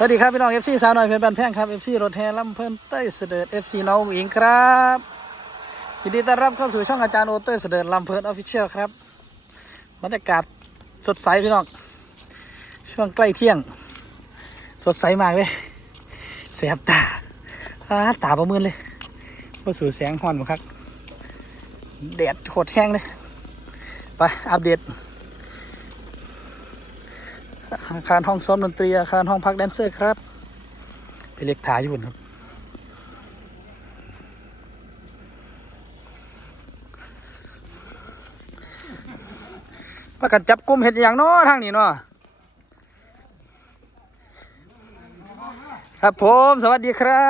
สวัสดีครับพี่น้อง FC สาวน้อยเพื่อนบ้านแพงครับ FC รถแห่ลำเพิ่นเต้ยเสด็จ FC น้องอิงครับยินดีต้อนรับเข้าสู่ช่องอาจารย์โอเต้ยเสด็จลำเพิ่นออฟฟิเชียลครับบรรยากาศสดใสพี่น้องช่วงใกล้เที่ยง สดใสมากเลยแสบตาอาตาประมืนเลยมาสู่แสงหอนบ่ครับแดดโหดแห้งเลยไปอัปเดต อาคารห้องซ้อมดนตรีอาคารห้องพักแดนเซอร์ครับไปเรียกถ่ายอยู่บนครับประกันจับกลุ่มเห็ดอย่างเนาะทางนี้เนาะครับผมสวัสดีครั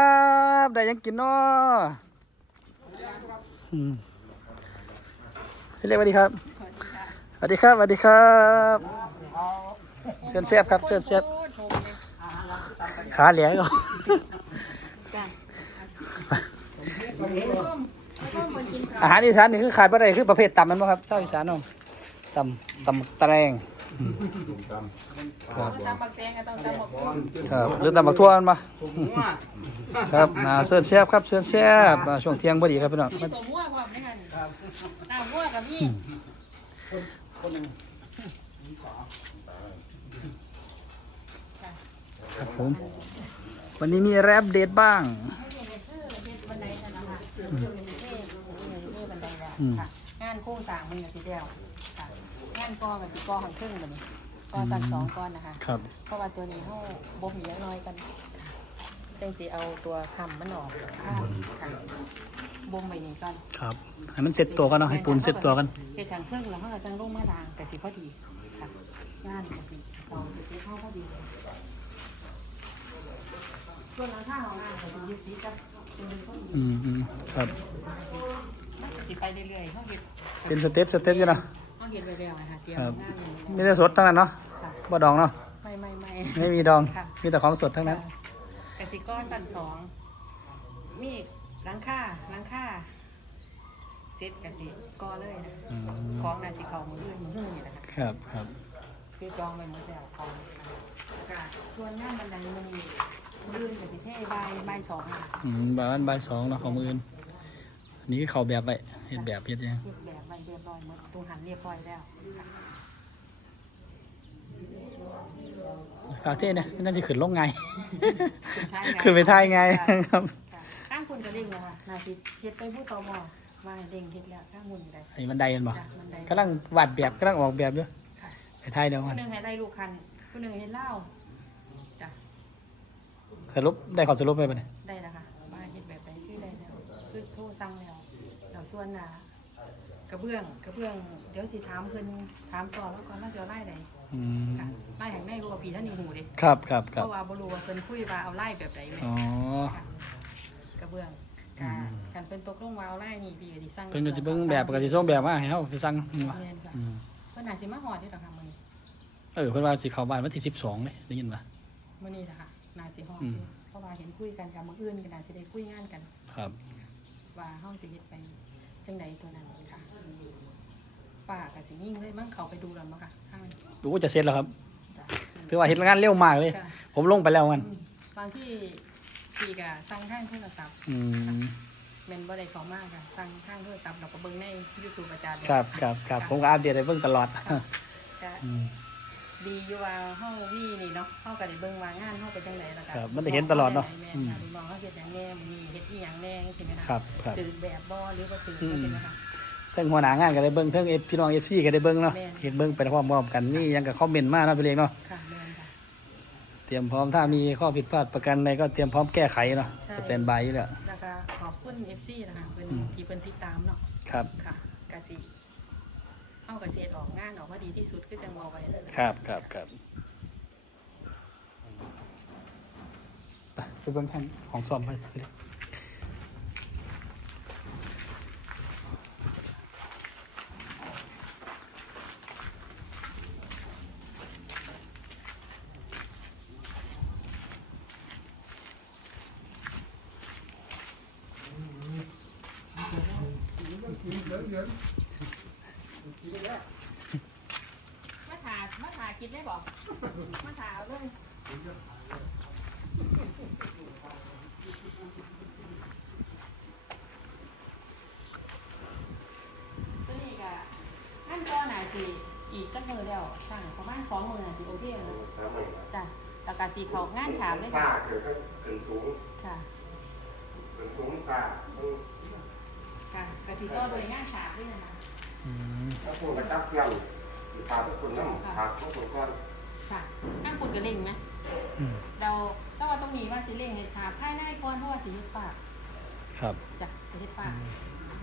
บ ได้ยังกินเนาะที่เรียกสวัสดีครับสวัสดีครับสวัสดีครับ เชิญเสียบครับเชิญเสียบขาเหลียก็อาหารอีสานนี่คือขาดบ่ได้คือประเภทตำแมันบ่ครับเศร้าวอีสานเนาะตำตำตะแรงครับตำบักแตงก็ต้องตำบักครับหรือตำบักทั่วมันมาครับอ่าเชิญเสียบครับเชิญเสียบอ่าช่วงเที่ยงพอดีครับพี่น้องมีสมมั่วความไม่กันน้ำมั่วกับพี่ ครับผม วันนี้มีอะไรอัปเดตบ้างบันไดนั่นนะคะนี่นี่บันไดแล้วค่ะงานโค้งสร้างมันกับสีเดียวค่ะงานกอกับสีกอหันครึ่งแบบนี้กอสักสองก้อนนะคะ ครับ เพราะว่าตัวนี้เขาบ่มเยอะน้อยกัน จังสีเอาตัวคำมันออกข้างค่ะบ่มไปนี่ก่อนครับให้มันเสร็จตัวกันเนาะให้ปูนเสร็จตัวกันเฮ็ดทางเครื่องแล้วเขาก็จังลงมาล้างแต่สิพอดีค่ะงานกับสีเราสิเข้าพอดีส่วนหลังคาของงานก็สิยึดติดกับตัวนี้พอดีอืมอืมครับสิไปเรื่อยๆเขาเฮ็ดเป็นสเต็ปสเต็ปอยู่เนาะเขาเฮ็ดไว้แล้วนะคะเตรียมครับงานอย่างมีนี้แต่สดทั้งนั้นเนาะค่ะบ่ดองเนาะไม่ไม่ไม่ไม่มีดองค่ะมีแต่ของสดทั้งนั้นก สิกรสั่นสองมีหลังค่าหลังค่าเซ็ตกสิกอเลยนะอืมของนาสิเขามืออื่นมือหื้อนี่แหละค่ะครับครับคือจองไปหมดแล้วของค่ะส่วนงานบันไดมันมีมืออื่นกับสิเท่ใบใบายสองค่ะอืมบ่ายวันบ่ายสองเนาะของมืออื่นอันนี้คือเขาแบบไปเห็นแบบเฮ็ดยัง เรียบแบบใบเรียบร้อยหมดตรงหันเรียบร้อยแล้วค่ะ คาเท่เนี่ยมันน่าจะขึ้นลงไง ขึ้ขึ้นไปท่ายไงครับค่ะข้างคุณก็เด้งแล้วค่ะนาสิเฮ็ดไปผู้ตอมอมาให้เด้งเฮ็ดแล้วข้างคุณก็ได้ไอ้บันไดมันบ่จ้ะบันไดกำลังวาดแบบกำลังออกแบบอยู่ค่ะไปท่ายเดียวคกันนหนึ่งให้ได้ลูกคันคนหนึ่งเห็นเหล้าจ้ะสรุปได้ขอสรุปไปปะเนี่ยได้แล้วค่ะมาเห็นแบบไหนคือได้แล้วคือโทรสั่งแล้วเราส่วนน่ะกระเบื้องกระเบื้องเดี๋ยวสิถามเพิ่นถามต่อแล้วก่อนว่าจะเอาไล่ใด อืมค่ะไล่แห่งในรู้ว่าพี่ท่านนี่หูเด้ครับครับคเพรับราะว่าบ่รู้ว่าเพิ่นคุยว่าเอาไล่แบบไหนแม่อ๋อ ค่ะกระเบื้องอืค่ะมกันเพิ่นตกลงว่าเอาไล่นี่พี่ก็สิสั่งเพิ่นก็สิเบิ่งแบบปกติส่งแบบมาให้เฮาไปสั่งอืมว่ะแม่นค่ะอืมเพิ่นน่าสิมาฮอดเด้อดอกค่ะมื้อนี้เออเพิ่นว่าสิเข้าบ้านวันที่12เลยได้ยินป่ะ มื้อนี้ล่ะค่ะน่าสิฮอดอืม เพราะว่าเห็นคุยกันกับมื้ออื่นก็น่าสิได้คุยงานกัน ครับ ว่าเฮาสิเฮ็ดไปจังใดตัวนั้นค่ะ ป้าก็สิยิ่งเลยมั้งเขาไปดูแล้วมั้งค่ะทางนั้นดูว่าจะเสร็จแล้วครับ จ้ะถือว่าเฮ็ดงานเร็วมากเลยค่ะผมลงไปแล้วมัน อืมบางที่พี่ก็สั่งทางโทรศัพท์อืมแม่นบ่ได้เข้ามาค่ะสั่งทางโทรศัพท์เราก็เบิ่งใน YouTube อาจารย์เลยครับครับครับผมก็อัปเดตให้เบิ่งตลอดค่ะก็อืม ดีอยู่ว่าเฮามีนี่เนาะเฮาก็ได้เบิ่งว่างานเฮาเป็นจังไดล่ะค่ะครับมันได้เห็นตลอดเนาะแม่อืม ค่ะได้มองเฮาเฮ็ดหยังแน่มื้อนี้เฮ็ดอีหยังแน่จังซี่แม่นะครับครับตื่นแบบบ่หรือบ่ตื่นอืมจังซี่นะคะเทั้งหัวหน้างานก็ได้เบิ่งเทั้ง F พี่น้อง FC ก็ได้เบิ่งเนาะแม่น เห็นเบิ่งไปพร้อมๆกันนี่ยังก็คอมเมนต์มาเนาะพี่เล็กเนาะค่ะแม่นค่ะ เตรียมพร้อมถ้ามีข้อผิดพลาดประกันใดก็เตรียมพร้อมแก้ไขเนาะใช่ สแตนบายอยู่แล้ว แล้วก็ขอบคุณ FC นะคะเพิ่นอืม ที่เพิ่นติดตามเนาะครับ ค่ะกะสิเฮากะสิออกงานออกมาดีที่สุดคือจังบอกไว้นั่นแหละครับครับครับไปไปเบิ่งแผนของซ่อมไปพี่เล็ก มาถามาถากินได้บอกมาถาเอาเลยตัวนี้ก็ท่านก็หน่าสีอีกจัเมือดียวต่างประมาณสองมือน่ะสิโอเคเลยจ้ะแล้วก็สีเขางานถามไลยค่ะฝ้าเกินสูงค่ะ เป็นสูงฝ้า ค่ะกะทิก็โดยงานฉาบด้วยนะคะอืมถ้าพูดกระจับเครื่องสิพาทุกคนน้ำผักทุกคนก่อนค่ะข้างคุณก็เล่งนะอืมเราก็ว่าต้องมีว่าสิเล่งในฉาบภายในก่อนเพราะว่าสีเฮ็ดปากครับ จ้ะสีเฮ็ดปาก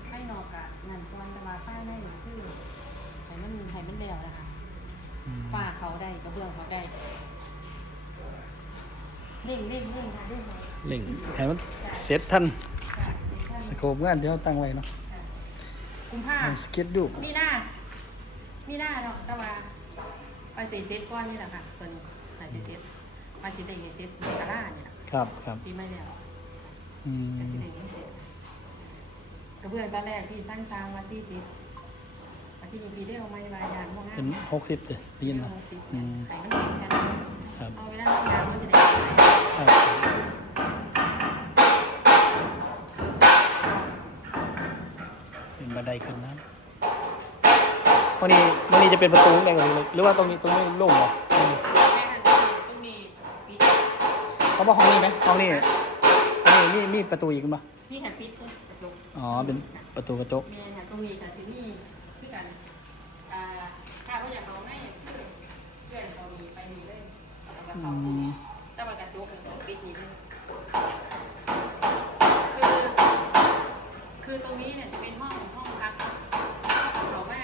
ให้นอกอะนั่นก่อนแต่ว่าภายในนี่คือให้มันให้มันแล้วนะคะอืมฝ้าเขาได้กระเบื้องเขาได้เร่งเร่งเร่งค่ะเร่งเลยเล่งให้มันเสร็จทันค่ะเร่งค่ะ สโคปงานที่เราตั้งไว้เนาะกุมภาเอาสเก็ตดูมีหน้า มีหน้าเนาะแต่ว่าไปเสร็จเซ็ตก้อนนี่แหละค่ะเป็นใส่เซ็ตไปสิได้เซ็ตมีตะล่าเนี่ยนะครับครับปีไม่แล้วอืแต่มสิได้เซ็ตกระเบื้องตอนแรกที่สร้างสร้างมาที่สิบมาที่ปีได้เอาไม้ลายยางพวกนั้นเป็นหกสิบเลยได้ยินไหมสิบอืมใส่น้ำมันกันครับเอาไว้ด้านล่างมันจะได้ครับ บันไดขึ้นนะวันนี้วันนี้จะเป็นประตูแดงเลยหรือว่าตรงนี้ตรงนี้โล่งเหรออืมแม่หันต้องมีปีเขาบอกห้องนี้ไหมห้องนี้ห้องนี้มีมีประตูอีกมั้ยนี่หันปิดเลยกระจกอ๋อเป็นประตูกระจกมีหันตรงนี้แต่ที่นี่คือกันอ่าถ้าเขาอยากเอาให้คือเพื่อนเขามีไปมีเลยแล้วก็อืเขามแต่ว่ากระจกมันปิดนิดนึงคือคือตรงนี้เนี่ยจะเป็นห้องห้องพักเขาแม่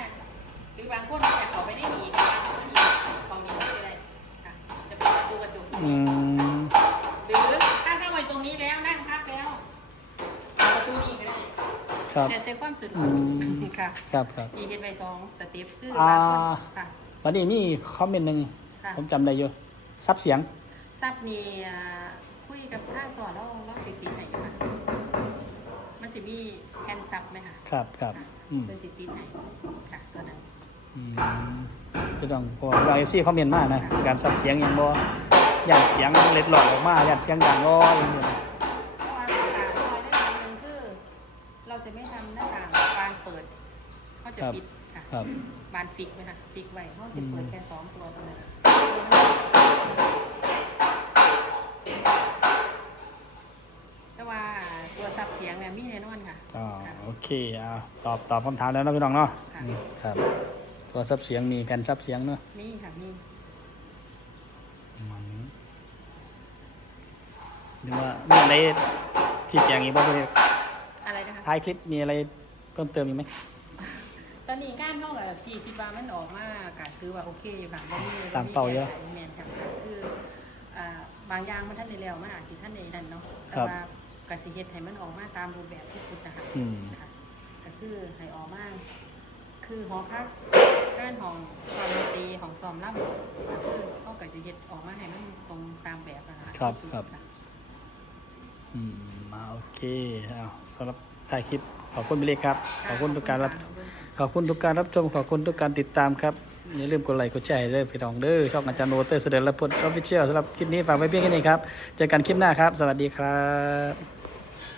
หรือบางคนอยากเขาไปได้หนีบางคนหนีเขาหนีไม่ได้ค่ะจะเป็นประตูกระจก อืม หรือถ้าเข้าไปตรงนี้แล้วนั่งพักแล้วเอาประตูนี้ก็ได้ ครับแต่แต่ความสุดอืม ค่ะครับครับ มีเฮ็ดไว้สองสเต็ปคืออ่าบางคนค่ะ วันนี้มีคอมเมนต์หนึ่งค่ะ ผมจำได้อยู่ซับเสียง ซับนี่อ่าคุยกับท่าสอนแล้วแล้วติดติดไหนค่ะมันจะมีแผ่นซับไหมคะครับครับอืมเป็นสิติดไหนค่ะตัวนั้น อืมคือต้องเพอเราเอฟซีคอมเมนต์มานะ การซับเสียงอย่างบ่อยากเสียงเล็ดหลอดออกมาอยากเสียงดังก็อย่างเงี้ยนะ จะปิดค่ะครับ บานฟิกไหมคะฟิกไว้เขาจะเปิดแค่สองตัวตรงนั้นแต่ว่าตัวซับเสียงเนี่ยมีแน่นอนค่ะอ๋อโอเคเอาตอบตอบคำถามแล้วเนาะพี่น้องเนาะค่ะ อืมครับตัวซับเสียงมีแผ่นซับเสียงเนาะมีค่ะมีอืมหรือว่ามีอะไรชี้แจงอีกบ้างไหมอะไรนะคะท้ายคลิปมีอะไรเพิ่มเติมอีกไหมต อนนี้การเข้ากับที่คิดว่ามันออกมาก็คือว่าโอเคอยู่ค่ะบ่มีตามเป้าเยอะแมนค่ะคืออ่าบางอย่างมันท่านในแล้วมันอาจสิท่านในนั่นเนาะแต่ครับ ว่ากสิเฮ็ดให้มันออกมาตามรูปแบบที่สุดนะคะอืม ค่ะก็คือให้ออกมาคือหอพักด้านของซ้อมดนตรีของซ้อมล่ำก็คือเขากสิเฮ็ดออกมาให้มันตรงตามแบบนะคะครับที่สุดครับะ อืมมาโอเคเอาสำหรับ ถ่ายคลิปขอบคุณไปเลยครับ ขอบคุณทุกการรับขอบคุณทุกการรับชมขอบคุณทุกการติดตามครับอย่าลืมกดไลค์กดแชร์เด้อพี่น้องเด้อช่องอาจารย์โนเตอร์เสด็จและพลออฟฟิเชียลสำหรับคลิปนี้ฝากไว้เพียงแค่นี้ครับเจอกันคลิปหน้าครับ สวัสดีครับ